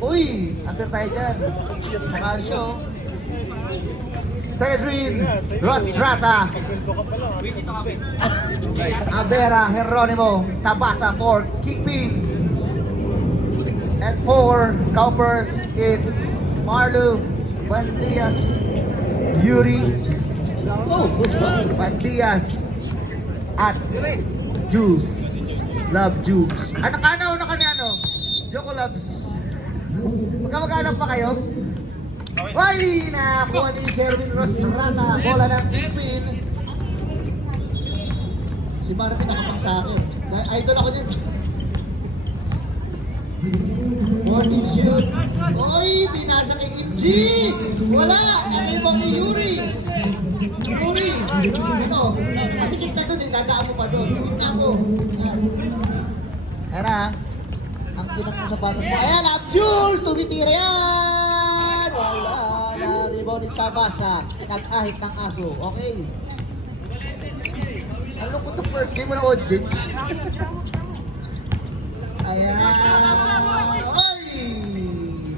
Uy, apir tayo dyan. Nakal siya, oh. Cedrin Rostrata. Abera Geronimo Tabasa for Kingpin. And for Cowpers, it's Marlo Bandias, Yuri Bandias at Juice. Love Juice. Ano Joko Loves. Magkamag-anak pa kayo? Ay! Nakakuha ni Sherwin Rostrata. Bola ng Kingpin. Si Marvin nakapang sa akin. Idol ako din. Morning shoot. Oy! Binasa kay MG! Wala! Nakibang ni Yuri! Yuri! Ito. Masikip na doon eh. Dadaan mo pa doon. Kita mo. Era. Ang kinat mo sa patas mo. Ayan! Love Jules! Tumitira yan! Wala! Na-rebound ni Tabasa. Nag-ahit ng aso. Okay. Ano ko to first game mo na audience? Ayan! Oy!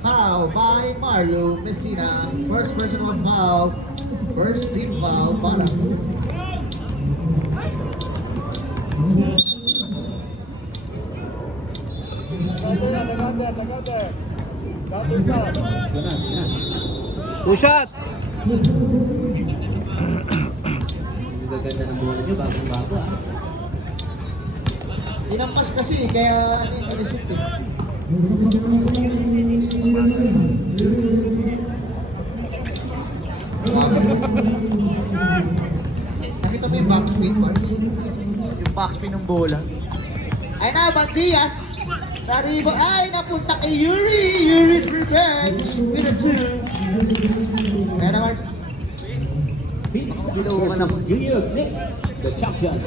Foul by Marlo Messina. First personal foul. First team foul para. Two shot! Gaganda ng bola nyo, bagong-bago ah. Tinampas kasi kaya ano yung shoot eh. Nakita mo yung backspin ba? Yung backspin ng bola. Ay na, Bandias! Saribo, ay napunta kay Yuri! Yuri's revenge! With a 2. Kaya na, Mars. Phoenix versus Junior Knicks, the champion.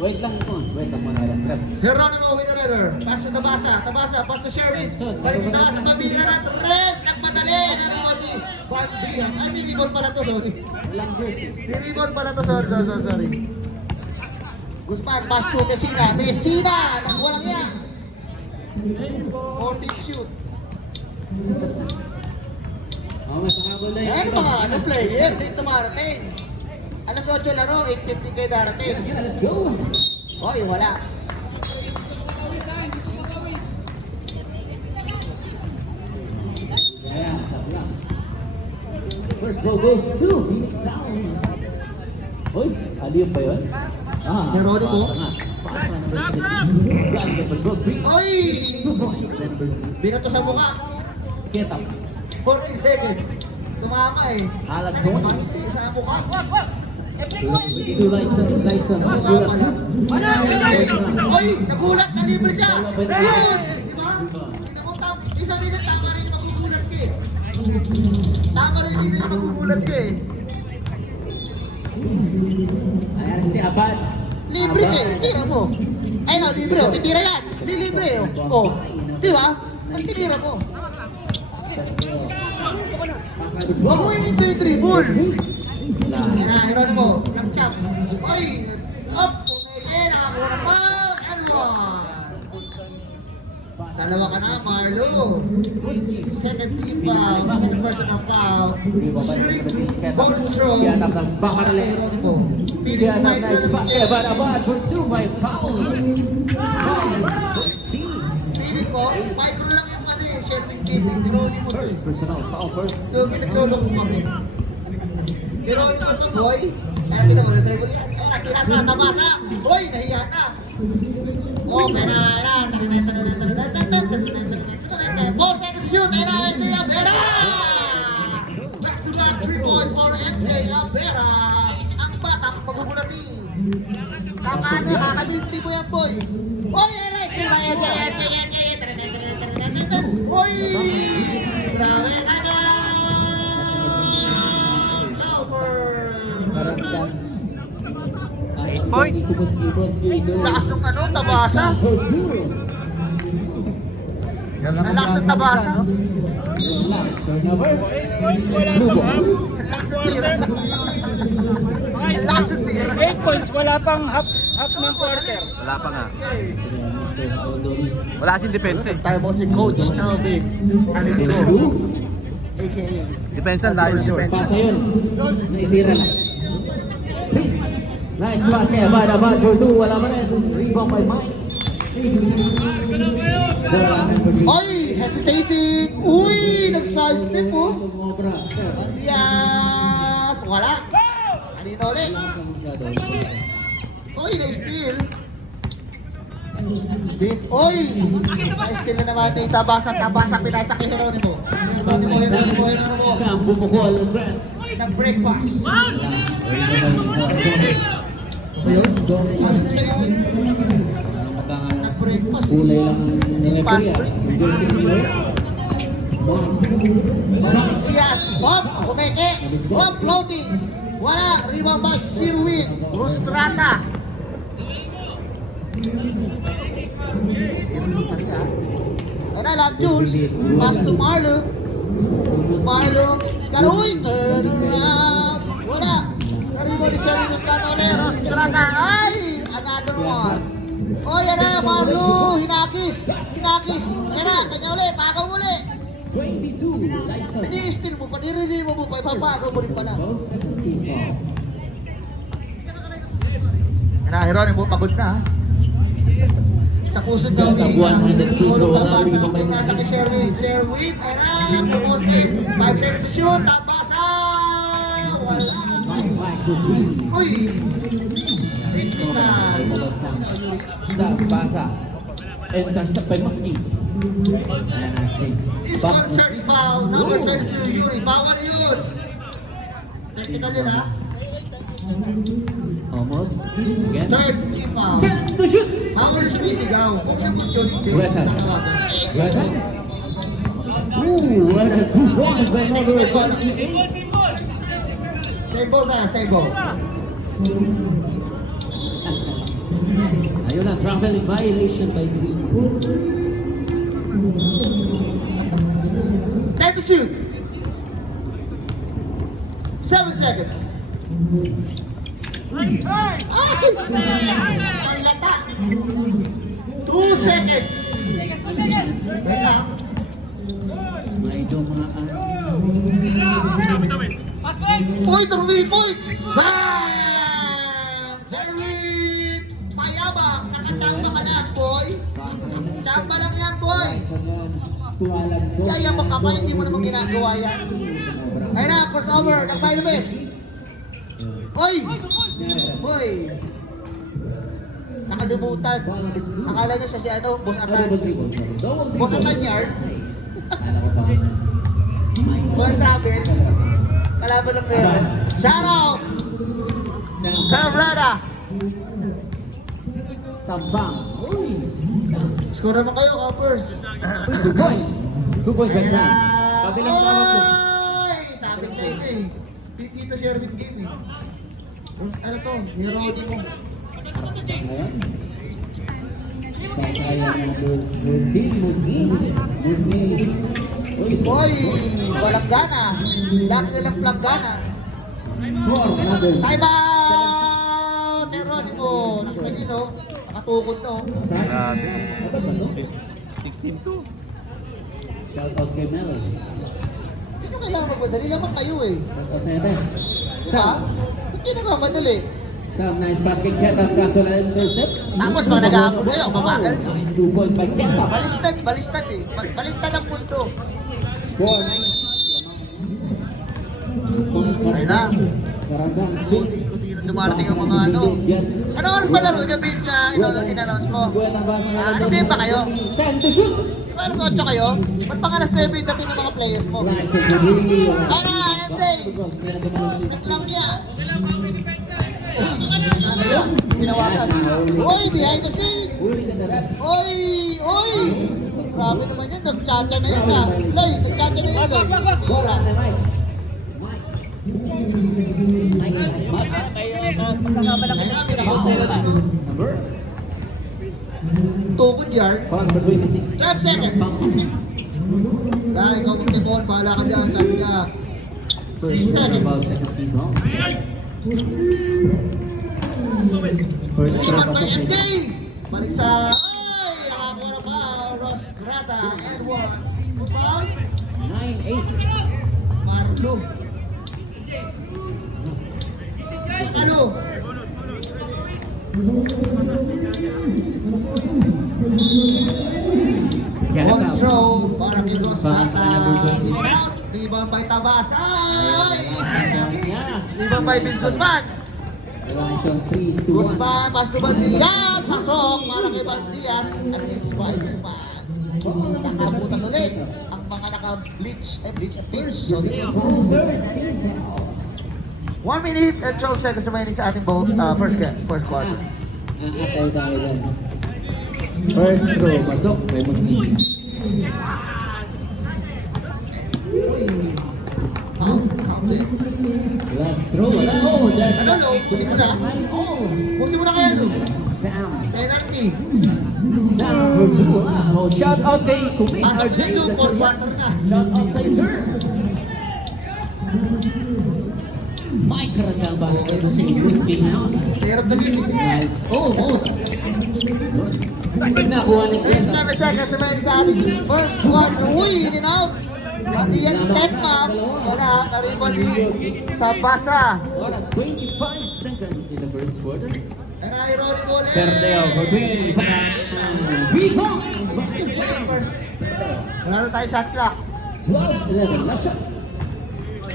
Wait lang muna. Geronimo with the letter. Pass to Tabasa. Tabasa, pass to Sherwin. Balik kita sa tabi ka na. Tres! Nagmadali! Nagmadali! Bandias. Ay, may rebound pala to, sorry. Walang jersey. May rebound pala to, sorry. Guzman, pass to Messina. Messina! Nagwalang yan! 14 shoot. Mas nakabol na Ayan mga ano player, dito marating. Alas 8 laro, 8:50 kayo darating. Let's go! Oy, wala. Ayan, sabla. First ball goes to Phoenix Sounds. Uy, aliyop ba yun? Geronimo. Pasa na. Oy! Binato sa mukha. Get up. 14 seconds. Tumama eh. Alas Saan po. yung pangiti sa mukha? Ito, Lysa. Oy! Nagulat! Nalibre siya! Yun! Di ba? Isa din ang tama rin yung magugulat ka eh. Tama rin din yung magugulat ka eh. Ayan si Abad. Libre ka eh. Tira mo. Ay no, libre oh. Titira yan. Libre oh. Oh. Di ba? Ang tinira mo. Huwag mo yung ito yung dribble. Hinahiran mo. Chap-chap. Oy! Up! Pumeke! Nakakuha ng foul! And one! Dalawa ka na, Marlo. Second team foul. Second personal foul. Bonstrom. Giatap ng baka na lang. Giatap na isa pa. Evan Abad pursue by foul. Piling ko, 5 lang yung ano yung Shelby King. Geronimo to. First personal foul first. So, pinagsulong mo kami. Pero ito ito, boy. Kaya pinag dribble yan. Nasa Tabasa. Boy, nahiya na. Okay na. 4 seconds shoot. Ito yung Abera. Back to back 3 points for MJ Abera. Ang batang magugulatin. Kakabinti mo yan, boy. Boy, boy! Grabe ka na! 8 points. Lakas ng ano, Tabasa. Ang lakas ng Tabasa. Turnover. Lugo. Ang lakas ng tira. Ang lakas ng tira. 8 points, wala pang half Wala pa nga. Sige, Mr. Aldoni. Wala kasing depensa eh. Tayo mo si Coach Alvin. Ano si AKA. Depensa tayo ng depensa. Pasa yun. Naitira lang. Prince. Nice pass kaya bad for two. Wala man rin. Rebound by Mike. Oy! Hesitating! Uy! Nag-side step po! Sumobra. Diaz! Wala! Kanina ulit! Oy! Na-steal! Oy! Na-steal na naman yung tabasa pinasa kay Jeronimo. Jeronimo. Sam bumukol ang dress. Nag-breakfast. Ayun. Ano sa'yo? Nag-breakfast. Kulay lang ang nireferee. Jersey Miller. Diaz! Bob! Kumeke! Bob! Floating! Wala! Rebound by Sherwin! Rostrata! Ayan na, Love Jules. Pass to Marlo. Marlo. Karoy! Turn around! Wala! Rebound ni Sherwin Rostrata ulit. Rostrata! Ay! Another one! O yan na, Marlo! Hinakis! Hinakis! Yan na, kanya ulit! Pagaw muli! 22. Dyson. Ini-steal mo pa, nire-remo mo pa, ipapagaw mo rin pala. Ball 17 ball. Jeronimo, pagod na ha. Sa kusod daw Ganda, 100 free throw, wala rin ibang may Pasa kay Sherwin, Sherwin, ayan, Promoski, 5-7 to shoot, tabasa! Wala! Mike Dupree. Uy! Tingnan! Sa basa. Intercept by Mafki. Ayan ang shake. Is concert foul, number 22, Yuri, bawal yun! Technical yun ha? Almost. Again. Third team foul. 10 to shoot. Howard sumisigaw, kung siya yun hindi. Retan. Retan. Ooh, and a 2 points by number 28. Save ball na, save ball. Ayun na, traveling violation by Green. 10 to shoot. 7 seconds. Ay! Ang lata. 2 seconds. Wait lang. Medyo mga Uy, tuloy, boys! Bam! Jerry! Payabang! Nakachamba ka lang, boy! Chamba lang yan, boy! Yayabang ka pa, hindi mo naman ginagawa yan. Ayun na, crossover, nag-pilebes! Oy! Boy! Nakalimutan. Akala niya siya si ano, Boss Atan. Boss Atan yard. Boss Travel. Kalaban ng pera. Shout out! Cabrera! Sabang. Uy! Score naman kayo, Coppers. 2 points. 2 points by Sam. Kabilang tawag yun. Ay! Sabi ko sa inyo eh. Dito Sherwin game eh. Ano to? Hero mo. Ngayon. Sa kaya ng 14, Musin. Musin. Uy, Boy! Walang gana. Laki nilang planggana. score another. Time out! Jeronimo! Nakita niyo no? Nakatukod no? Grabe. Ano ba to? 16-2. Shout out kay Mel. Hindi nyo kailangan magmadali naman kayo eh. Shout out sa ete. Diba? Sam. Hindi nagmamadali. Sam, nice pass kay Kenta. Kaso na intercept. Tapos mga nag-aapon kayo, mabagal. Nice 2 points by Kenta. Balistad eh. Baliktad ang punto. Score. Ayun na. Karazang speed. Hindi na dumarating ang mga ano. Ano oras ba laro? Gabi sa in-announce mo? Ano game ba kayo? 10 to shoot. Di ba alas 8 kayo? Ba't pang alas 9 yung dating ng mga players mo? Nice and really. Ano nga, MJ? Naglang niya. Ano yun? Tinawagan. Uy, behind the scene! Uli ka na rin. Oy! Oy! Grabe naman yun, nagchacha na yun ah. Lay, nagchacha na yun lay. Bora na Mike. Mike. Mike. Ayun na, pinakaw. Number? Tukod yard. Foul number 26. 5 seconds. Wala, ikaw yung Timon, bahala ka dyan, sabi niya. First 6 quarter seconds. ball, second team ball. First throw Naman pasok by MJ. na. Balik sa... Ay! Nakakuha na ba? Rostrata and one. Foul. 9-8. Marlo. Ano? One throw para kay Rostrata. Rebound by Tabas. Ay! Rebound by Vince Guzman. Isang 3-1. Guzman, pass to Bandias. Pasok para kay Bandias. Assist by Guzman. Nakabutas ulit ang mga naka-bleach. Bleach. 1 minute and 12 seconds remaining sa ating first quarter. Atay sa akin dyan. First throw, pasok. May Muslim. Last throw, wala. Oh, that Sino na? Pusin mo na kaya. Sam. Penalty. Sam Virtua. Oh, shout out kay Kumik RJ. Yung fourth quarter na. Shout out sa sir. Mike Randall basket mo si Whiskey now. Hirap na dito. Nice. Almost. Nakuha ni Brenda. 7 seconds remaining sa ating first quarter. Uy, in and out. Pati yan step ma'am. Wala, naribon di sa basa. Oras 25 seconds in the first quarter. And I roll it ulit. Perdeo for 25. Rebounds by Sam. Wala na tayo shot clock. 12-11. Last shot.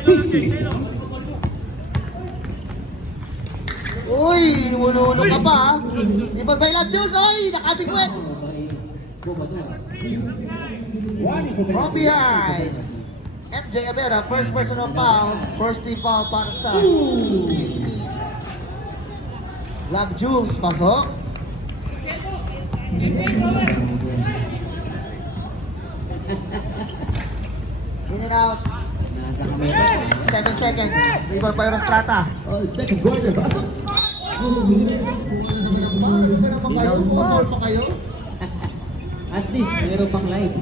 50 seconds. Uy, ulo ka pa ha. Ibang by love juice. Uy, nakabigwet. From behind. MJ Abera, first personal foul. First team foul para sa Love Juice. Pasok. In and out. Nasa kamay. 7 seconds. Rebound by Rostrata. Oh, second quarter. Pasok. Foul pa kayo? At least, meron pang live.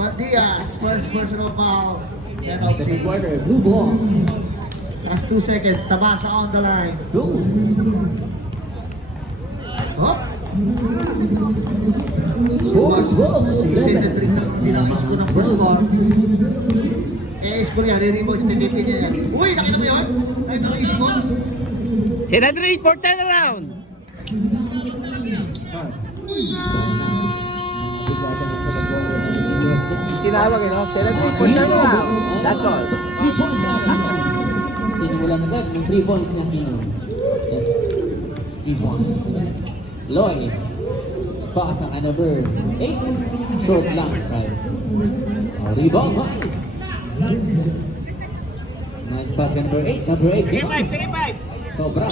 Matias, first personal foul. Get out Second team. quarter. Blue ball. Last 2 seconds. Tabasa on the line. Go. Pasok. Score 12. Extended rin na binangis ko ng first score. Score yan. Re-rebound yung titipin niya yan. Uy, nakita mo yun? Nakita mo yung score? Sinadri for 10 round. Tinawag no? Sinadri for 10 round. That's all. 3 points na. Sinulan agad ng 3 points na Pino. Yes. 3 points. Loy. Pass ang number 8. Short lang. Right. Rebound by. Nice pass kay number 8. Number 8. Sobra.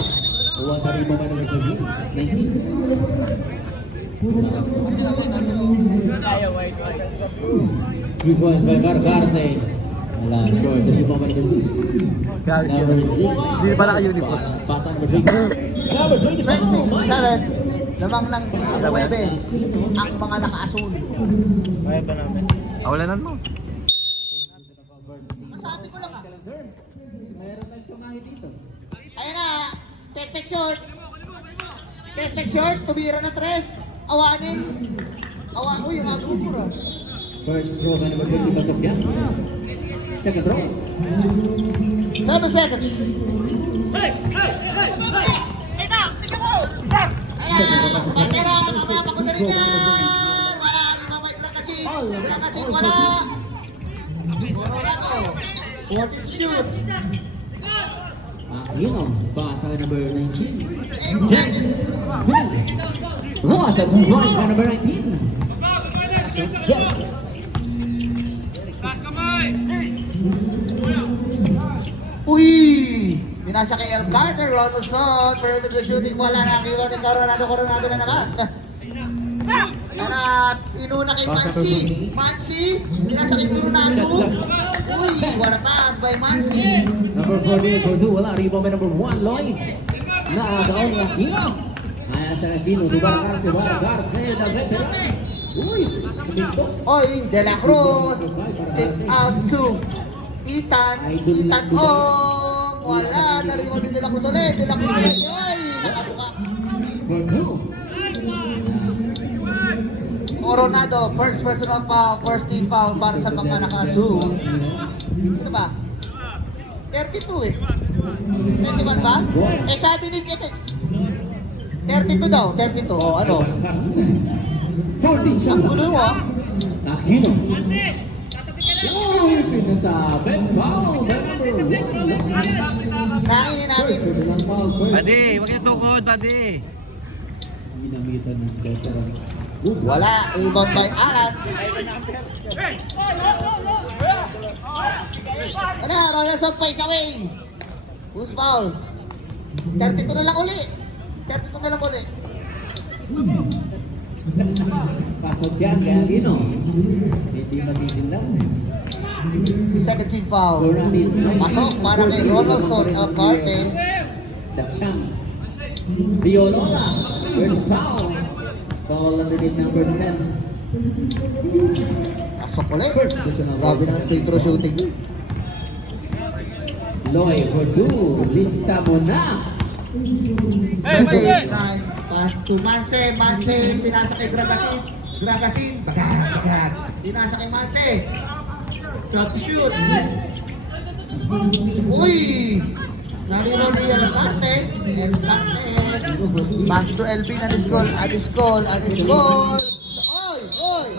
Uwan na rebound by number 19. 3 points by Gargarce. Wala, short. Rebound by number 6. Number 6. Hindi ba naka-uniform? Pass ang number 20. Number 20. 26, 7. Lamang ng 19 ang mga naka-asul. Awalanan mo. Masabi ko lang ah. Meron tayong tumahi dito. Ayun na, tek short. Tek short, tumira na 3. Awanin. Uy, yung mga grupo na. First throw by number 20. Pasok yan. Second throw. 7 seconds. Ayan, patera, mamaya pakunta rin yan. Wala, mamay krakasin. Krakasin, wala. Wala to. 14 shoot. Aquino. Pass ang number 19. 8 seconds. Spin. What a 2 points by number 19. Jeff. Uy! Pinasa kay El Carter, Ronaldson, perimeter shooting, wala na kiwa ni Coronado na naman. Inuna kay Mansi. Mansi, pinasa kay Coronado. Uy, what a pass by Mansi. Number 48 for 2. Wala. Rebound by number 1. Lloyd. Nakagaon ni Aquino. Ayan sa Aquino. Gargarce. Na veteran. Uy! Kuminto. Oy, De La Cruz. It's out to Ethan. Ethan Ong. Wala, nariwan din De La Cruz ulit. De La Cruz ulit. Oy! nakabuka. For two. Coronado, first personal foul, first team foul para sa mga naka-zoom. Sino ba? 32 eh. 31 ba? Eh sabi ni Kete. 32 daw, 32. O ano? 14 shot. Ang gulo mo ah. Aquino. Uy, pinasabi. Foul. Nanginin namin. First personal foul. First. Buddy, wag niyo tukod, buddy. Ginamitan ng veterans. Wala, rebound by Alan. Ano, Ronaldson face away. Who's foul? 32 na lang uli. 32 na lang uli. Pasok yan kay Aquino. Hindi masisindan. 17 foul. Score natin. Pasok para kay Ronaldson of Cartel. The champ. Violola. First foul. Foul underneath number 10. Pasok ulit. First personal Grabe foul. ng free throw shooting. Loy for two. Lista mo na. Manse, pass to Manse. Manse, pinasa kay Gragasin. Gragasin, bagat. Pinasa kay Manse. Drop to shoot. Uy! Nariro niya ng parte. El parte. Pass to LB na Adiskol. Oy! Oy!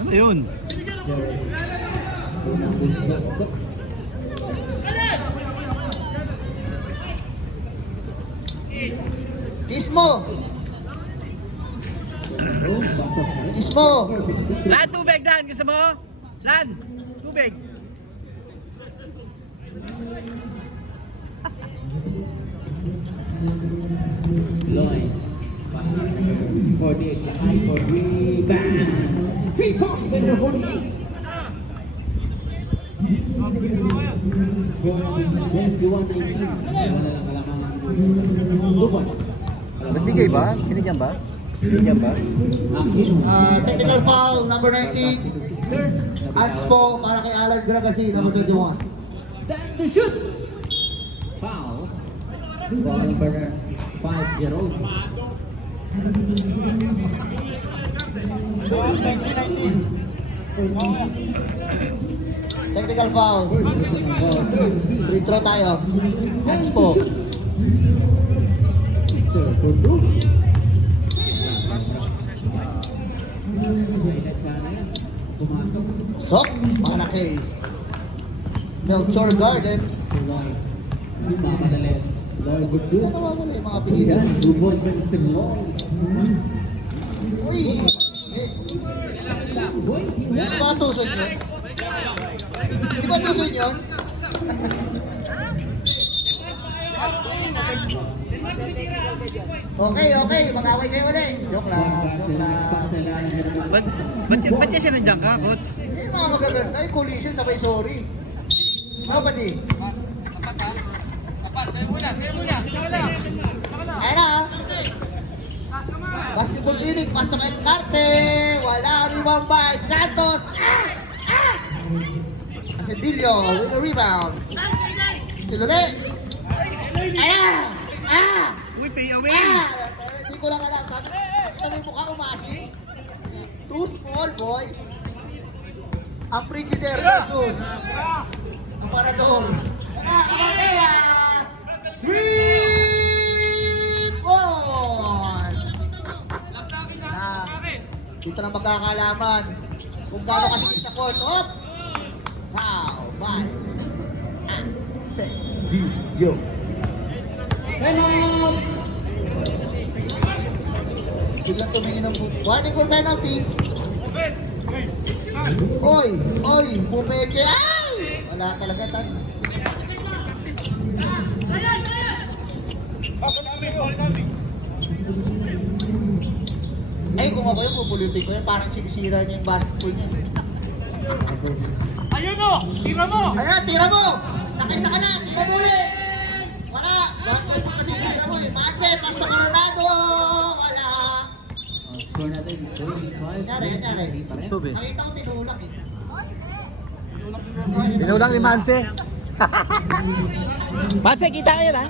Ano yun? Kismo! Kismo! Lan, tubig, Dan. Gusto mo? Lan, tubig. Loy. 48. Lakay for rebound. 3 points. Number 48. Score natin na 21-19. Wala lang kalamangan. 2 points. Nagbigay ba? Binigyan ba? Binigyan ba? Aquino. Technical foul, number 19. Anspo para kay Alan Gragasin, number 21. Time to shoot. Foul. Foul number 5, Gerald. Technical foul. Free throw tayo. Anspo. Sister for two. Mainit sana yan. Pumasok. Sok, para kay Melchor Gardens. Si Lloyd. Papadali. Lloyd with two. Ano naman muli yung mga pilihan? Ayan, 2 points for Mr. Lloyd. Uy! Di ba tuson yun? Di ba tuson yun? Okay, mag-away kayo ulit. Joke lang. Ba't niya siya nandiyan ka, coach? Hindi mga magaganda. Yung collision sabay sorry. Ano ba di? Ayun na. Basketball clinic, pasok kay Carte. Wala rebound by Santos. Asedillo with a rebound. Still ulit. Ayun! Uy, pay away. Hindi ko lang alam. Sabi, nakita mo yung mukha umasi. Too small, boy. Ang Frigidaire versus ang Parador. Amadea! 3 points! Dito na magkakalaman kung gaano kasi sa court. Hop! How? Bye! Asedillo. Penalty! Biglang tumingin ng puto. Warning for penalty. Oy, pumeke. Ay! Wala talaga tan. Ay, kung ako yung pupulitin ko yan, parang sinisira niya yung basketball niya. Ayun o! Tira mo! Ayun, tira mo! Nakisa ka na, tira mo ulit! Wala! Bakit pa kasi tira mo eh? Manse, Pastor Coronado! Wala! Score natin, 35. Nangyari. Sub eh. Nakita ko tinulak eh. Tinulang ni Manse. Manse, kita ka yun ha?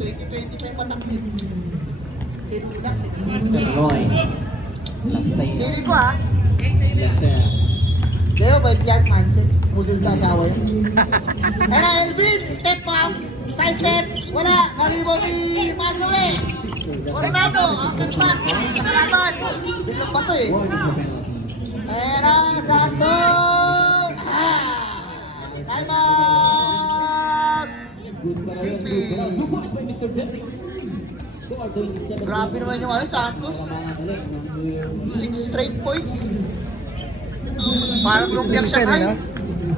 2020 pa yung patak eh. Tinulak eh. Mr. Roy. Lasay. Pili ko ah. Yes, sir. Leo, bait yan, Manson. Pusul sa asawa yan. Kaya na, Elvin, step up. Side step. Wala. Naribo si Manson eh. Coronado, ang kaspas. Sa kalaban. Biglang bato eh. Warning for penalty. Kaya na, Santos. Time out. Good para yun, good para yun. 2 points by Mr. Derrick. Score 27. Grabe naman yung Santos. 6 straight points. Parang lumpiang siya kayo.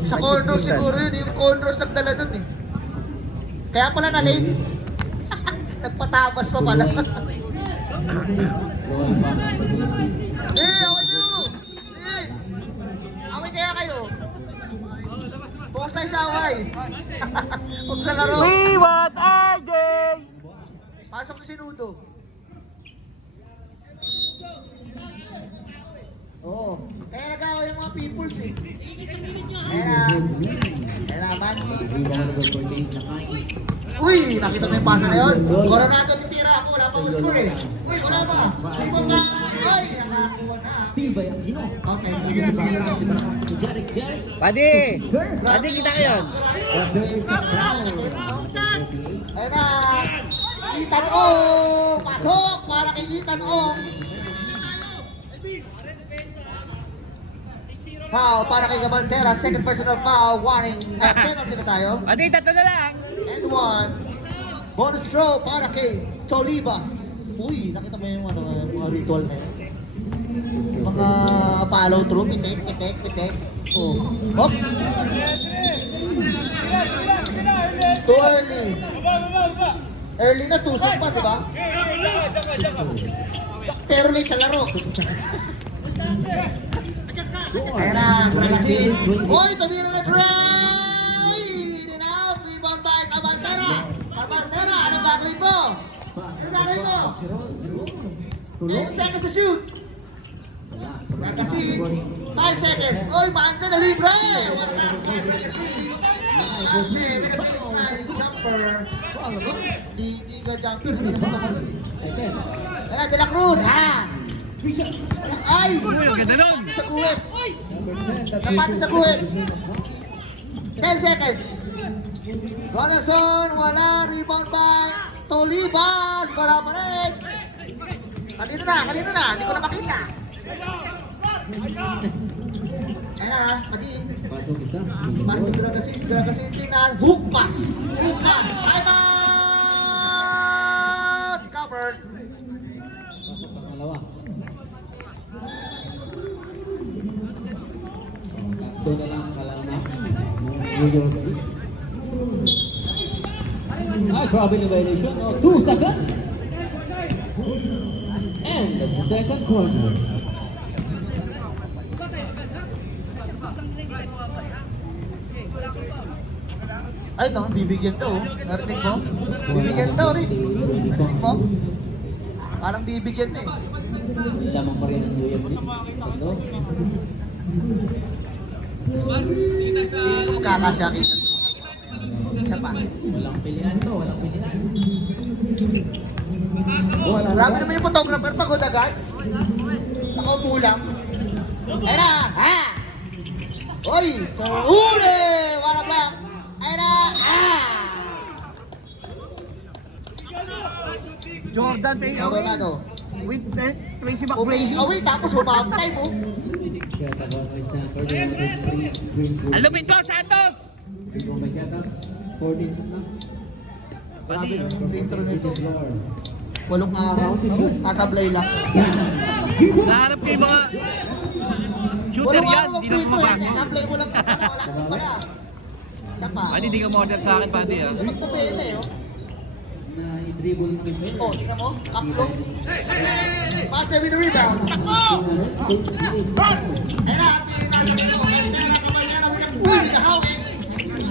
Sa Condors siguro yun, yung Condors nagdala dun eh. Kaya pala na-late. Nagpatabas pa pala. Roy pass number 20. Away nyo! Away kaya kayo. Focus tayo sa away. Huwag sa laro. We want RJ! Pasok si Sinudo. Oo. Kaya nag-away yung mga peoples eh. Kaya na, Mansi. Rebound number 48 na kain. Uy, nakita mo yung pasa na yun? Coronado titira ako, wala pang score eh. Uy, wala pa. Uy, mga, uy, nakakuha na. Steve Bayakino. Outside. Si Malakas si Jarek Jarek. Padi! Padi, kita ka yun. There's a foul. Ayun na. Ethan O. Pasok para kay Ethan O. Foul para kay Gabaldera. Second personal foul. Warning. Penalty na tayo. Padi, tatlo na lang. And one. Bonus throw para kay Tolibas. Uy, nakita mo yung mga ritual na yun. Mga follow through. Pitek. Oh. Hop. Too early. Early na, tusok pa, di ba? Pero late sa laro. Kaya na, Francis. Uy, tumira na try! Dinaw, rebound by Cabaldera. Cabaldera, anong gagawin mo? Anong gagawin mo? 8 seconds to shoot. Kasi 5 seconds. Uy, Mansa na libre! Wala na, kasi jumper. Di ka jumper. Kaya, De La Cruz. Ay! Uy, ang ganda nun! Sa kuwet. Napati sa kuwet. 10 seconds. Ronaldson, wala. Rebound by Tolibas. Wala pa rin. Kanino na. Hindi ko na makita. Kaya na, pati. Pasok isa. Pass to Dragasin na. Hook pass. Time out! Covered. Pasok pangalawa. Tatlo na lang kalamaki ng New York Knicks. Traveling violation of 2 seconds. End of the second quarter. Ay, ito, bibigyan daw. Narinig mo? Bibigyan daw rin. Narinig mo? Parang bibigyan na eh. Lamang pa rin ang New York Knicks. Ito. Hindi mo kakasya kita. Isa pa. Walang pilihan to, walang pilihan. Marami naman yung photographer pagod agad. Nakaupo lang. Ayun na! Ha! Oy! Huli! Wala ba? Ayun na! Ha! Jordan Pay Coronado. with Tracy Umaisi away tapos humaptay mo. Kaya tapos ay Sanford, Green. Ang lupit mo, Santos! Rebound by Kata. 14 shot na. Grabe naman yung intro nito. Floor. 8 araw. Nasablay lang. Nahanap ko yung mga shooter yan, hindi na kumapasok. Nasablay mo lang pa pala. Wala din pala. Isa pa. Pati, hindi ka model sa akin, Pati, ah. Magpapayeme oh. Na i-dribble mo rin sir. Oh, tingnan mo. Upload. Pass with the rebound. Takbo! Ayun na. Uy, nakahaw eh.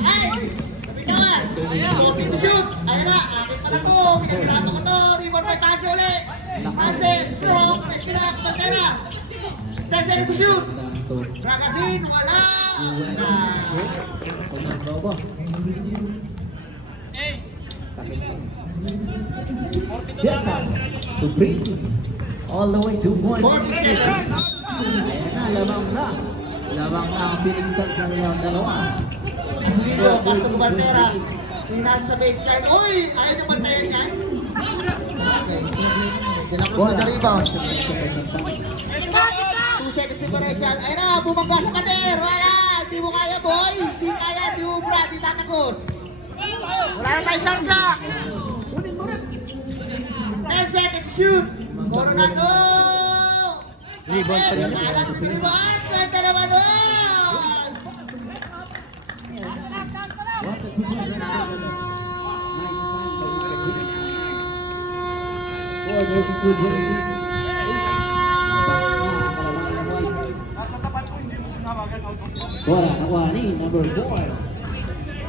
Ay! Sabi ka nga. Floating to shoot. Ayun na. Akin pala to. Pinagirapan ko to. Rebound by Tassi ulit. Kasi strong, Estirap, Pantera. Desert shoot. To Ragasin, wala. Tumambao ba? Sakit mo. Delta to Prince. All the way 2 points. 40 seconds. Ayan na, labang na. Labang na ang Phoenix Suns na nilang dalawa. Asilo, Pastor Pantera. Nasa sa baseline. Uy, ayaw naman tayo yan. Okay. De La Cruz with the rebound. 2 seconds separation. Ayun na, bumangga sa pader. Wala, hindi mo kaya boy. Hindi kaya, hindi mo bra, hindi tatagos. Wala na tayo shot clock. 10 seconds shoot. Coronado. Rebound pa rin. Alam mo din mo, pwede naman nun. What a 2 point run. Nice find by Phoenix. Score 32-20. Bora, nakuha ni number 4.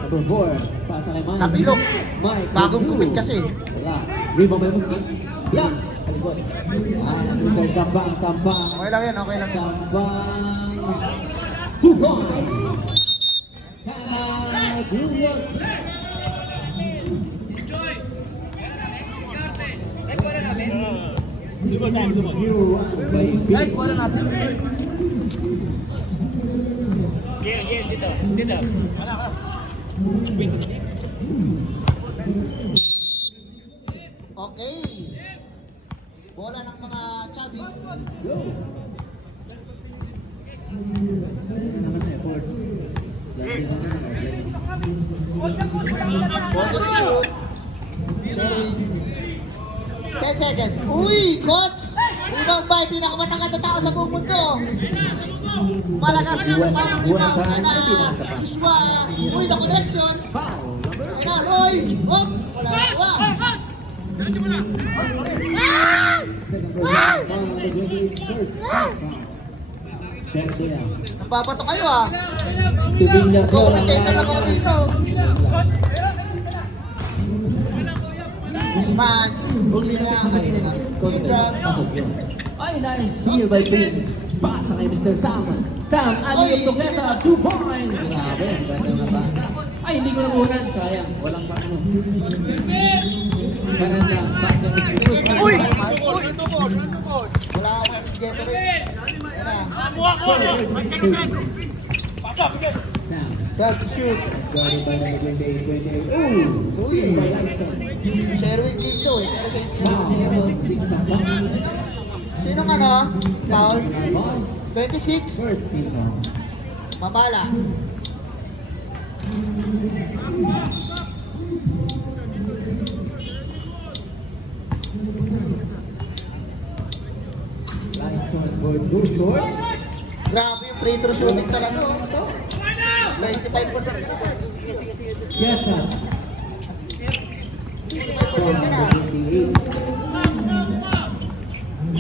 Number 4, pasa kay Mike. Kapilok. Mike, Bagong Mitsu. kumit kasi. Wala. Rebound by Muslim. Block sa likod. Nasa Mr. Sampang. Okay lang yan, okay lang yan. Sampang. 2 points. Tag. Good work. By Phoenix. Okay. Bola ng mga chubby. Go. Naman na effort. Lagi na naman. Ball shoot. Sherwin. 10 seconds. Uy, coach! Rebound by pinakamatangkad na tao sa buong mundo. Malakas yung pangkitaw. Joshua. Uy, the connection. Foul. Number Ayun na, Roy. Hop. Wala nakuha. second person. Foul number 21st. Berdea. Napapato kayo ah. Tubing Commentator lang ako dito. Guzman. Uli na nga. Ayun na. Ay, nice steal by Prince. Pasa kay Mr. Sam. Sam, Ali of Toqueta, 2 points. Grabe, ganda nga pasa. Ay, hindi ko nakunan. Sayang, walang pa ano. Kanan lang, pasa kay Mr. Cruz. Uy! Wala akong Gatorade. Ayun na. Sam. Ball to shoot. Started by number 28. Ooh! Uy. Steal by Lyson. Sherwin game to eh. Pero sa Foul. inyo. Six Sam. Sino nga no? Foul. Foul. 26. First team foul. Mabala. Lyson for too short. Grabe yung free throw shooting talaga. 25% shoot. Get that. 25% ka na. 28.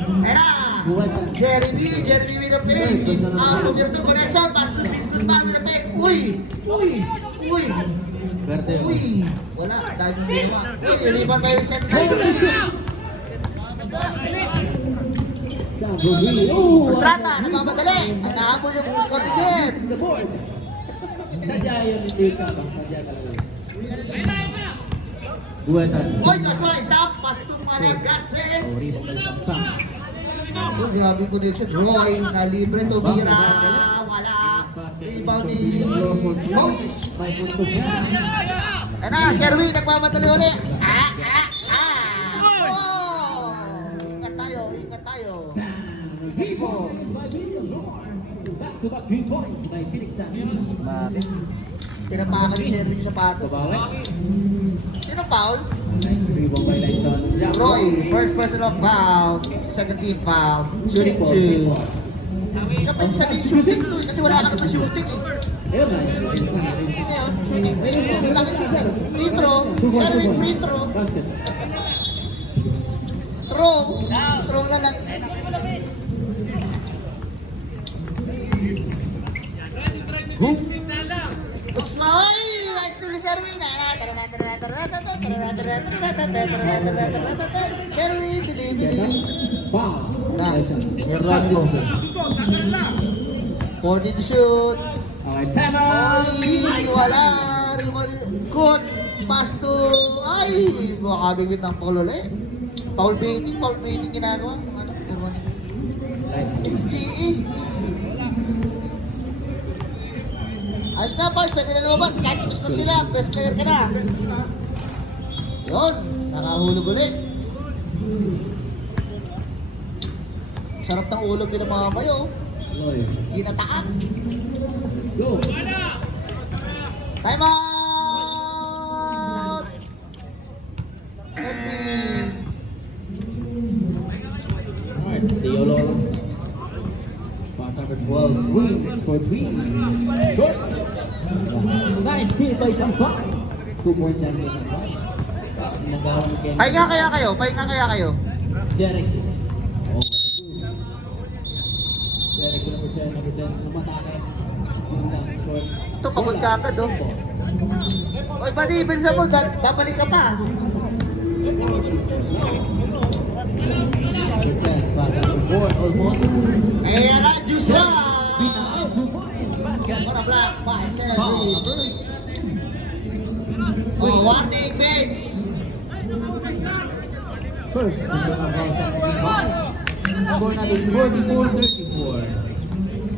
Ayun na. Buwatan. Jeremy with the finish. Out of your two connection. Pass to Biscuit Man with the pick. Uy! Uy! Uy! Verde. Uy! Wala. Dahil yung ginawa. Uy, rebound kayo sa Sabuhi. Oh! Strata, nagmamadali. Ang nahabol yung score ni Jeff. The board. Sadya yun hindi tapang. Sadya talaga. Buwatan. Uy, Joshua, stop. Pass to Maria Gase. Oh, rebound by Sampang. Oh, grabe yung connection. Roy, na libre to Mira. Wala. Rebound ni Coach. May punto siya. Ano, Sherwin, nagmamadali uli. Oh! Ingat tayo, ingat tayo. Back-to-back 3 points by Phoenix Suns. Tinapakan ni Sherwin yung sapato. Babawi. Sino foul? Nice rebound by Lyson. Roy, first personal foul. Second team foul. Shooting two. Hindi ka pwede sabihin shooting to kasi wala ka naman shooting eh. Ayun na, shooting sa natin. Ngayon, shooting. Wala ka shooting. Free throw. Sherwin, free throw. Basket. Throw. Throw na lang. Hoop. Usmay! Nice to Sherwin. Tara. Cherry, Get bilibili. up. Foul. Na, Tyson. Hernando. Morning shoot. Okay, time out. Ay, wala. Coach, pass to... Ay, makabigit ng pakululi. Foul baiting ginagawa. Ano, Nice. SGE. Ayos na, boys. Pwede na lumabas. Kahit gusto sila, best player ka na. Yun, nakahulog ulit. Sarap ng ulam nila mga mayo. Loy. Ginataang. Let's go. Time out! Edwin. Alright, Diolo. Pass number 12. Wings for Green. Short. Nice steal by Sampang. 2 points yan kay Sampang. Nagawa ni Ken. Pahinga kaya kayo? Pahinga kaya kayo? Jeric. Oh, what a move. Jeric number 10. Lumatake. Short. Ito, pagod ka agad, oh. Oy, buddy, bilisan mo. Babalik ka pa. Good set. Pass number 4. Almost. Ayan na, Joshua! Binaan. 2 points. Basket. What a black, five, Foul seven. number Oh, warning, bench. First, gusto na ba sa Sampang? Score natin 44-34.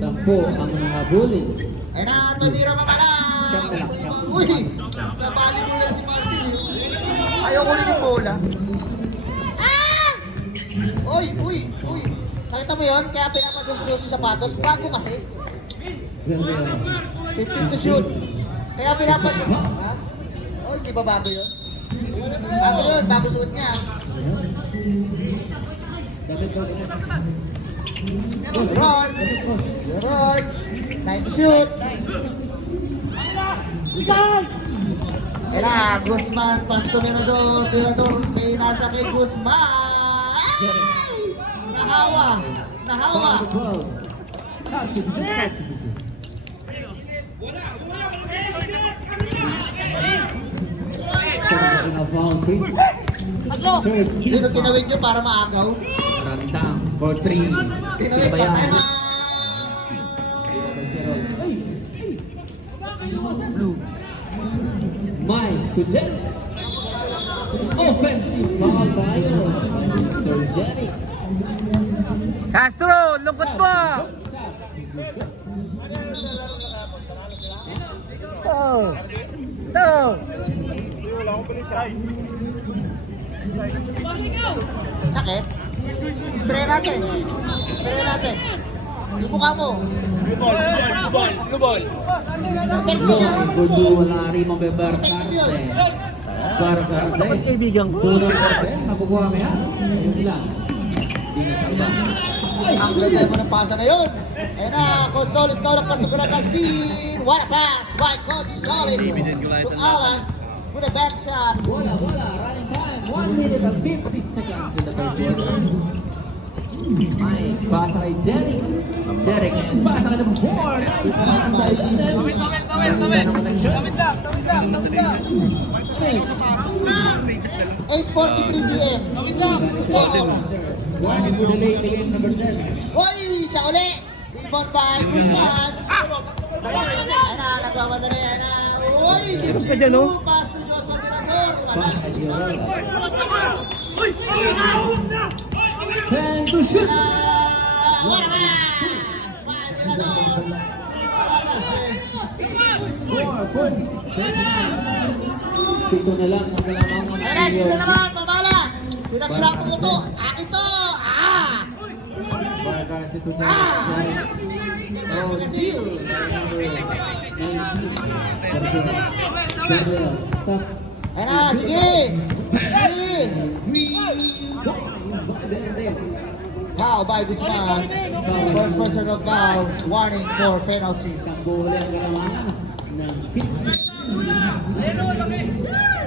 10 ang mga bullet. Ayan na, tumira mamala. Shot na lang, shot. Uy, nabali mo lang si Martin. Ayaw ko rin yung bola. Ah! Uy. Nakita mo yun? Kaya pinapados-dos yung sapatos. Bago kasi. Ganda yun. 15 to shoot. Kaya pinapados. Ha? Oh, hindi ba bago yun? Bago yun, bago suot niya. Dapat ko. Ron! Ron! 9 to shoot. Ayan na, Guzman, pass to Mirador. May nasa kay Guzman. Ay! Nahawa. Dito tinawid nyo para maagaw. Rantang for 3. Tinawid pa tayo. Blue. Mike to Jenny. Offensive foul by Mr. Jenny. Castro, lungkot mo! To! Sakit. Spray natin. Yung mukha mo. Protected Loy yun. Gudu wala rin mabebarkarse. Barkarse. Dapat kaibigan ko. Tunang karse. Nakukuha kaya? Yun lang. Di nasalba. Ang ganda mo ng pasa na yun. Ayan na, Coach Solis tolak pasok na kasin. What a pass by Coach Solis to Alan with a back shot. Wala. Running time. 1 minute and 50 seconds in the third quarter. Mike, pasa kay Jerry. Jerry, pasa kay number 4. Nice pass by Bennett. Ganda naman ang shot. 8:43 PM. One for the late game, number 10. Hoy, siya uli. Rebound by Guzman. Ayan na, nagmamadali. Ayan na. Uy, Tapos ka dyan, no? pass to Joshua Mirador. Pass kay Diorel. 10 to shoot. What a pass by Mirador. Score 46-39. Pito na lang ang kalamangan. Ayan na, sila naman, pamala. Pinaghirapan ko to. Akin to. Barkarse to Jerry. Oh, steal. Number 19. Gabriel, stop. Ayan na, sige. Sige. Foul by Guzman. First personal foul. Warning for penalty. Isang buhuli ang kalamangan ng Pizza.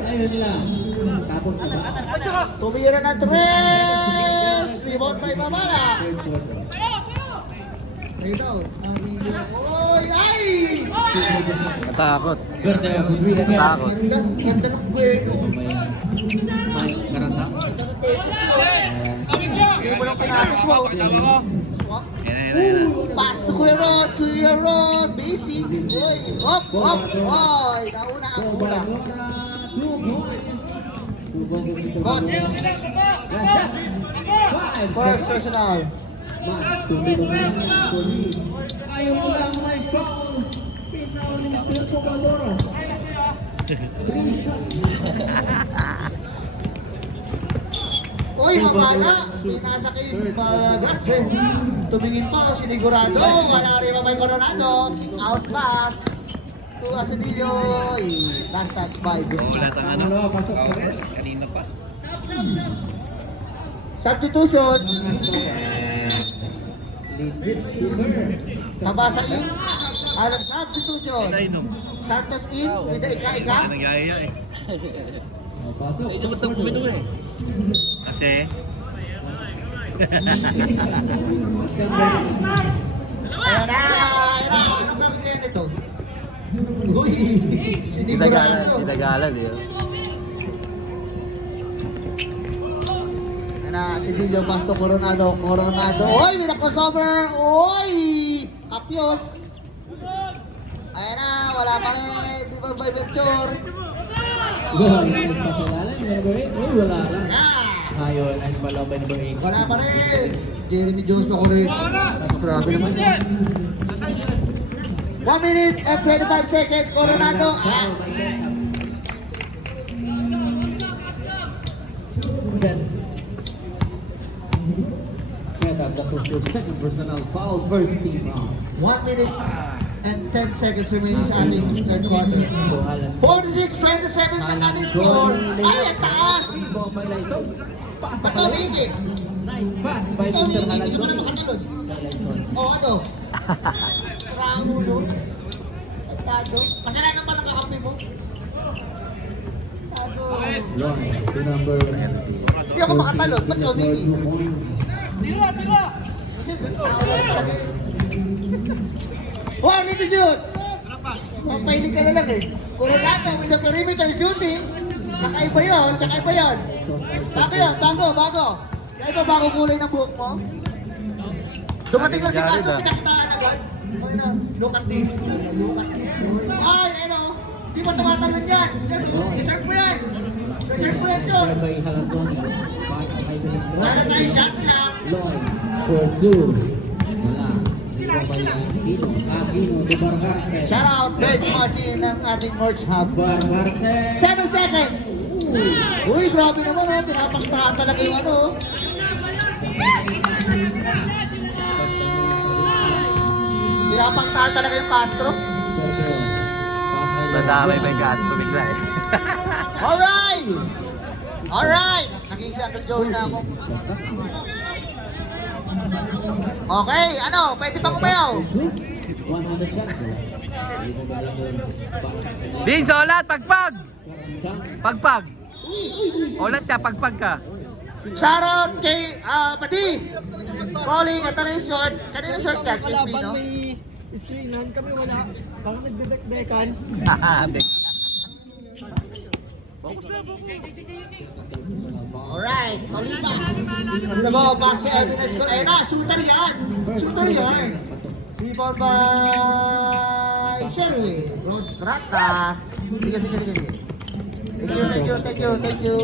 Ayaw nila. Tapos sa baka. Tumira ng tres. Rebound by Mamala. Third quarter. Rebound. Ang iyo. Oy, ay! Natakot. Verde of green again. Takot. Ganda, ganda ng kwento. Mike Garanda. Hindi mo lang pinasa, swak. Swak. Pass to Kuya Rod, basic. Uy, hop. Uy, nauna ang bola. 2 points. 2 points. Coach. Last shot. 5 First seconds. personal. Tumulong na for me. Ayaw mo lang may foul. Pinaw ni Mr. Pocaloro. 3 shots. Uy, mamala. Pinasa kay Bagas. Tumingin po, sinigurado. Wala rin mamay Coronado. Kick out pass. To Asadillo. Last touch by Wala Busman. tang ano. Pangalawa, pasok pa rin. Kanina pa. Substitution. Legit shooter. Tabasa in. Alam substitution. Pinainom. Santos in. With the ika-ika. Hindi nagyaya eh. Pasok. Ito basta Kasi, Ayan na. Ano ba ang ganyan ito? Uy, Dinagalan. sinigurado. Dinagalan eh. Ayan na, si Dillo Pasto Coronado. Uy, may na-crossover. Uy, Kapios. Ayan na, wala pa rin. Di ba by Venture? Nice pa sa lalan. Number 8. Uy, wala lang. Yeah. Ayun, nice pa by number 8. Wala pa rin. Jeremy Jones ako rin. Grabe naman. 1 minute and 25 seconds. Coronado. Foul by Geta. Then, Geta, that was your second personal foul, first team foul. 1 minute and 10 seconds remaining sa ating third quarter. So, Alan. 46-27 ang ating score. Ay, ang taas! Rebound by Lyson. Pass sa Ito, kalit. Miki. Nice pass by Ito, Mr. Miki. Hindi ka pala Alan. makatalon. Lyson. O ano? Sarang ulo. Tado. Kasalanan pa ng kakampi mo. Tado. Long to number Hindi ako makatalon. Ba't ikaw, Miki? 2 points. Kasi wala talaga eh. Warning to shoot! Mapahilig ka na lang eh. Coronado with the perimeter shooting. Kakaiba yun, kakaiba yun. Bago yun, bago. Kaya bago kulay ng buhok mo? Dumating lang si Castro, pinakitaan agad. Okay na, look at this. Ay, ano, di ba tumatalon yan? Deserve mo yan. Deserve mo yan, John. By Halandoni. Pass sa kay Billy. Wala tayo shot clock. Lloyd for 2. Wala. Aquino de Bargarce. Shout out, Bench Martin ng ating merch hub. Bargarce. 7 seconds! Uy, grabe naman oh. Pinapaktaan talaga yung ano. Pinapaktaan talaga yung Castro. Nadamay pa yung Castro bigla eh. Alright! Alright! Naging si Uncle Joey na ako. Okay, ano? Pwede pa kumayaw? 100 shots. Vince, olat! Pagpag! Pagpag! Olat ka, pagpag ka. Shoutout kay Pati! Calling attention. Kanina shortcut? Kay Pino? Screenan kami wala. Parang nagbebek-bekan. Alright, Solipas. Ano ba, pass si Evidence ko. Ayun na, shooter yan. Shooter yan. Rebound by Sherwin. Strata. Sige. Thank you.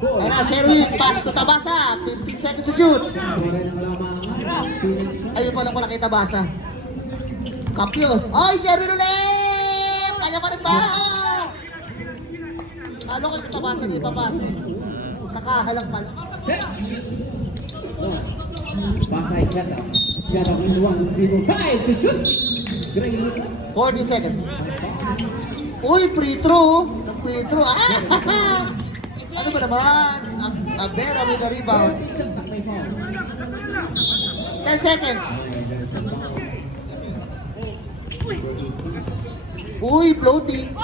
Ayun na, Sherwin. Pass to Tabasa. 15 seconds to shoot. Ayun pala kay Tabasa. Kapios. Ay, Sherwin ulit! Kanya pa rin ba? Ano kay Tabasa di papasa? Nakahalang pala. Pasay Geta. Geta in 1, 3, 4, 5 to shoot. Greg Lucas. 40 seconds. Uy, free throw. Free throw. Ano ba naman? Abera with the rebound. 10 seconds. Uy, floating.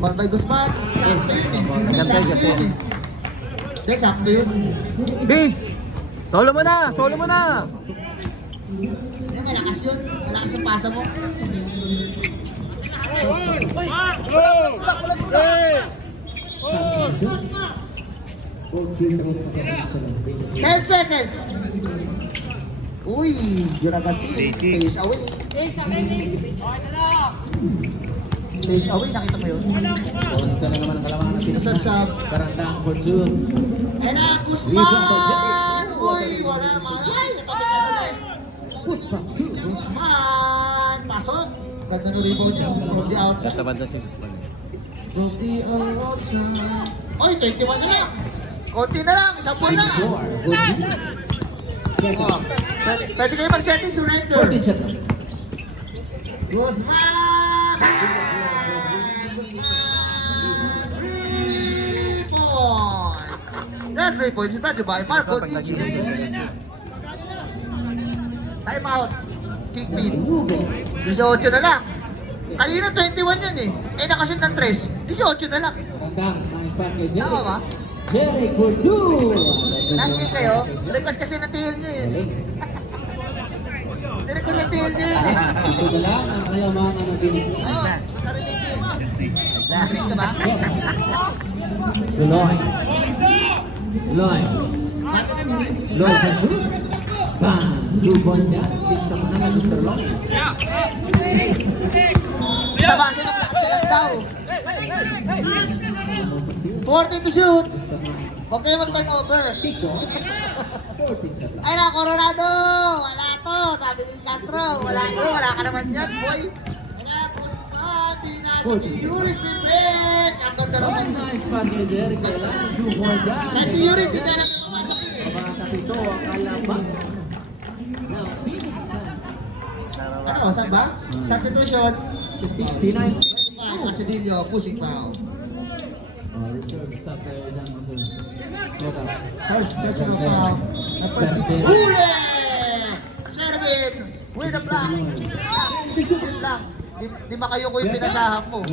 Ball by Guzman. Gantay kasi. Hindi, sakto yun. Vince! Solo mo na! Hindi, malakas yun. Malakas yung pasa mo. Substitution. 4 free throws pa sa Crystal. 10 seconds. Uy, Yuragasi. Basic. Face away. Face away, nakita mo yun? Onsa na naman ang kalamangan ng Sa Pilipinas. sub. Karandang for two. Ayan na, Rebound by Jerry. Guzman! Uy, wala man. Ay, natabi ka na eh. Put back two. Guzman! Pasok! Ganda na rebound siya. From the outside. Sa banda si Guzman. From the outside. Oy, 21 na lang. Konti na lang, 10 na. 4. Good beat. Oh, pwede kayo mag-setting, surrender. 14 shot. Guzman! That 3 points is brought to you by Marco Tiki. Time out. Kick feed. 18 na lang. Kanina 21 yan eh. Eh nakashoot ng 3. 18 na lang. Karandang. Nice pass kay Jerry. Tama ba? Jerry for two. Last game kayo. Request kasi na tail nyo eh. Request na tail nyo yun eh. Ito na lang ang kalamangan ng Phoenix. Oo, masarili tail. Nakarin ka ba? Tuloy. Tuloy. Low for two. Bam! 2 points yan. Fix na muna ng Mr. Long. Tabasin ang lahat lang daw. 40 to shoot. Huwag kayo mag-turnover. Pico. 14 shot lang. Ay na, Coronado! Wala to! Sabi ni Castro, wala to. Wala ka naman yan, boy. Wala po si Papi. Nasa ni Yuri Smith. Ang ganda naman. Nice pass kay Jerry. Kailangan 2 points yan. Kahit si Yuri, hindi na lang pumasok. Mabaka sa pito ang kalabang ng Phoenix Suns. Ano, saan ba? Substitution. 59. Casadillo, pushing foul. Reserve sa tayo dyan. Kota. First personal foul. The first team. Huli! Sherwin! With the block. Yun lang. Di makayo ko yung pinasahan mo.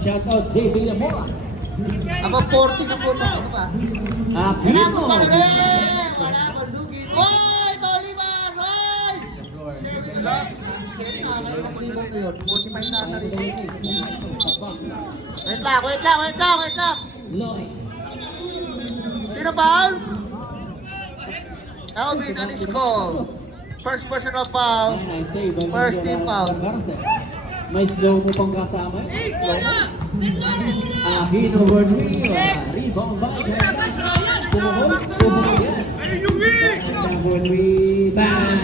Shout out J. Villamora. Abang 40 na po. Ano ba? Aquino. Wala ko lugin. Oy! Toliman! Oy! Relax. Nakakayo ng limong na yun. 45 na rin. Wait lang. Loy. Sino foul? Alvin on his call. First personal foul. Nice save by First Mr. team foul. Garza. May slow mo pang kasama. Slow mo. Aquino over 3. Rebound by Garza. Pumuhol yan. Over 3. Bang!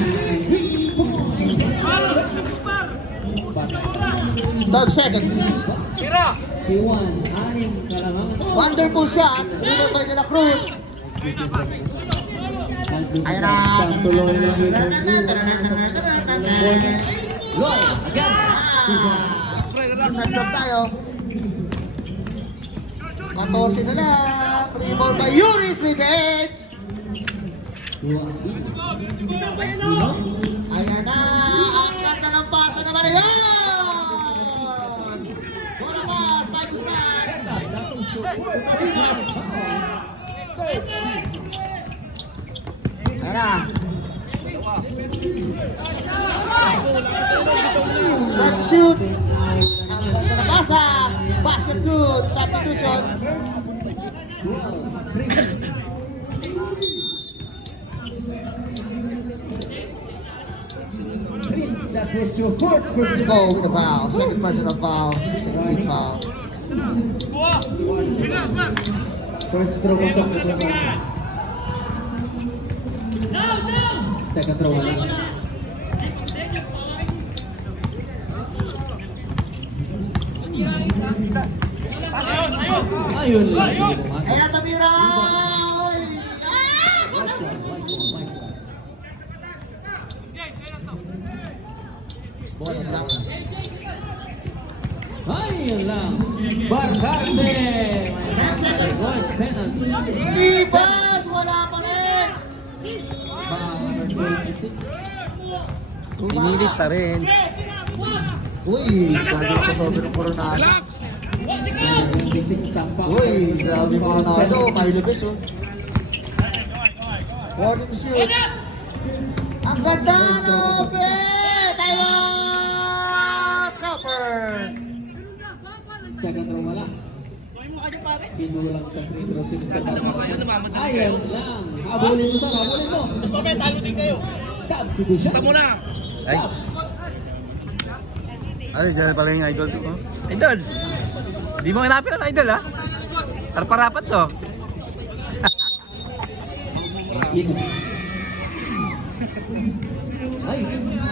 12 seconds. 61. Anim kalamangan. Wonderful shot. Driven by De La Cruz. Ayun na. Isang tuloy na Loy, again. Isang job tayo. 14 na lang. Rebound by Yuri Slivets. Ayan na. Ang ganda ng pasa naman na yun. Bola pass by Guzman. Ayan na. Left shoot. Ang ganda ng pasa. Basket good. Substitution. Prince, that was your fourth Let's personal. go with the foul. Second personal foul. Second team foul. First throw was off the glass. Second throw wala. Ayun lang. Ayan na, Tamira! Ayun lang. Ayun lang. Barcase! One penalty. Libas! Wala pa rin! Number 26. Pinilit pa rin. Uy, sabi ko sobrang ng Coronado. 26 sampa. Uy, grabe Coronado. Kay Lopez, oh. Warning shoot. Ang ganda no, Time out! Cover! Second row wala. Pinulang sa free throw si Mr. Ayan lang. Habulin mo sa habulin mo. Mas mamaya talo din kayo. Substitution. Basta mo na. Ay. Ay, dyan pala yung idol ko. Idol! Hindi mo hanapin ang idol, ha? Parapat to. Ay,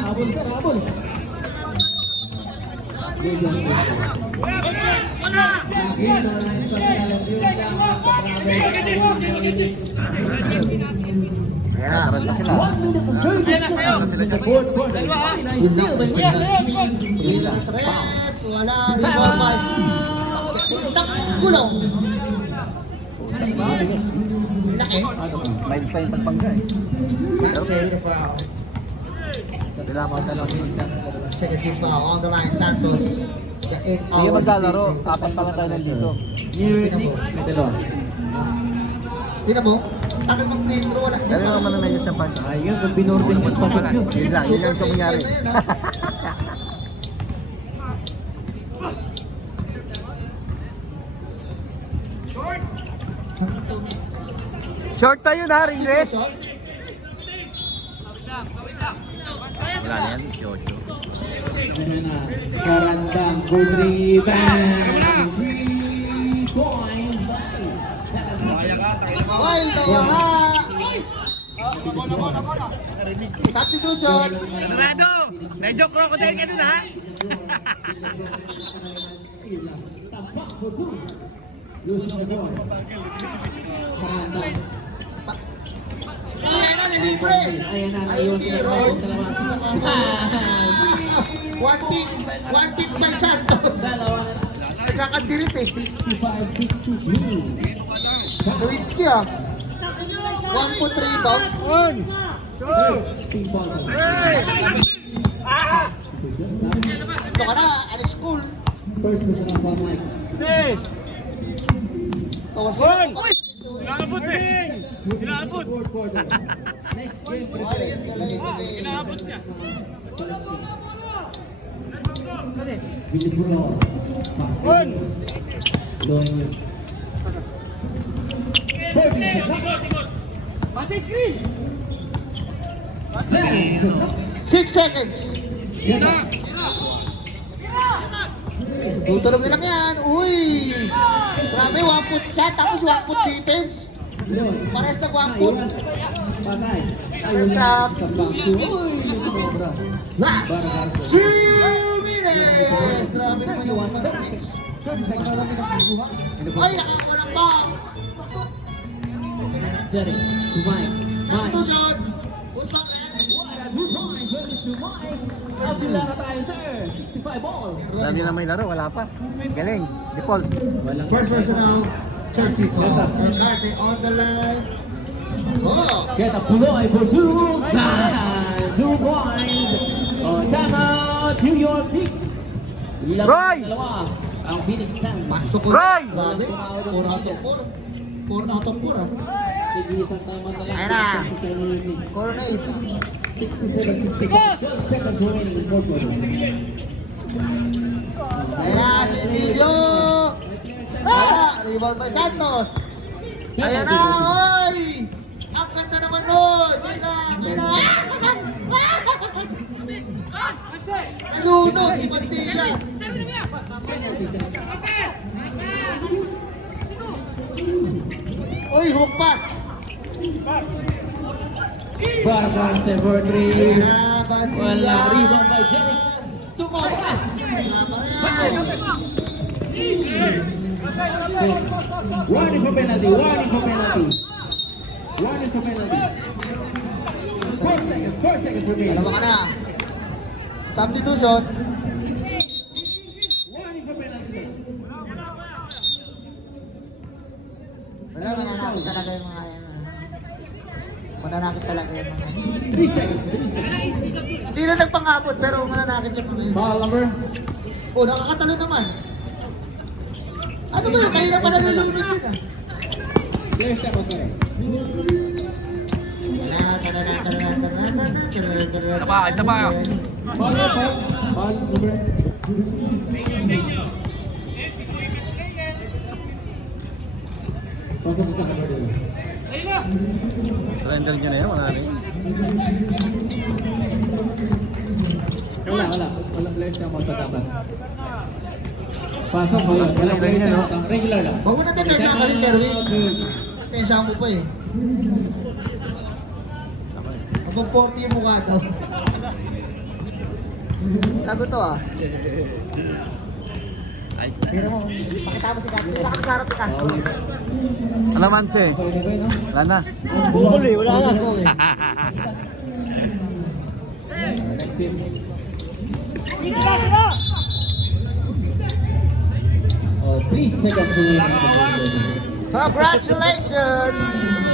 habol sir, habol. Ayan na. Sila. 1 minute and 30 seconds in the fourth quarter. Nice steal by Mila. Tres, wala, rebound by basketball. Stop, gulong. Laki. Mind pa yung pagpangga eh. Okay, the foul. Second team foul on the line, Santos. The 8 Hindi ka maglalaro. Apat pa lang tayo nandito. New Knicks, may dalawa. Tingnan mo, takip mag intro, wala. Ganun naman na medyo siyang pass. Ayun, pag binorder mo pa sa yun. Yun lang siya mangyari. Short tayo na, Ringles. Wala na yan, short. Ano na, Karandang good rebound. 3 points. Oy, tawaha! Substitution! Sarado! Medyo crocodile ka dun, ha? Sampak for 2. Losing the ball. Karandang. Ayan na, nilibre! Ayan na, naiwan sila sa labas. One pick by Santos. Dalawa na. Nagkakadirit eh. 65-63. Nowitzki ah. 1 foot rebound. 13 points. Ito ka na, alis school. First mission ng Juan Mike. Tawas Inaabot eh. Inaabot. Fourth quarter. Next game, prepare. Inaabot niya. Billy Bro. Blowing you. 6 seconds. Tutulog na lang yan. Uy! Grabe, 1 foot shot, tapos 1 foot defense. Parehas na 1 foot. Patay. Ayun What's na. up? Sa bangko. Uy! Sobra. Last 2 minutes. Grabe naman yung 1 minutes. Ay, nakakawalang ba? Jerry. To Mike. Mike. Substitution. What a 2 points. Ready to Mike. Kapila na tayo, sir. 65 ball. Lagi na may laro, wala pa. Galing, default. Walang First personal, 34. And Carte on the left. Oh! Get up to Roy for 2. Bang! 2 points. Oh, timeout. New York Knicks. Roy! Dalawa. Ang Phoenix Suns. Pasok ko. Roy! Grabe. 4 out of 4. 4 out of 4 ah. Tig-isang timeout na lang. Ayun na. Sa New York Knicks. 4 na 67-65. 12 seconds remaining in fourth quarter. Ayan na, si Emilio! Rebound by Santos! Ayan na, oy! Ang ganda naman nun! Ayan na! Nalunod, di Mantilas! Uy, hook pass! Barbara for 3. Ayan na, Mantilas! Wala. Rebound by Jerry. Sumobra. Warning for penalty. Warning for penalty. Warning for penalty. 4 seconds remaining. Dalawa ka na. Substitution. Warning for penalty. Wala, mananakit talaga yung mga yan. Mananakit talaga yung mga yan. 3 seconds. 3 seconds. Hindi na nagpangabot pero mananakit yung mga yan. Foul number. Oh, nakakatalo naman. Ano ba yun? Kanina pa nalulunod yun ah. Clear step on there. Isa pa. Ball, number. Pasok sa number. Surrender niya na yan, wala rin. Wala. Walang players na magtatapat. Pasok ko yun. Walang players na magtatapat. Regular lang. Bago natin pesa ka rin, Sherwin. Pesa mo pa eh. Abang 40 yung mukha daw. Sago to ah. Ayos na. Pero mo, pakita mo si Castro. Wala kang sarap si Castro. Ano man si? Okay, no? Wala na. Bukol eh, wala na. Next scene. Oh, 3 seconds away. Congratulations!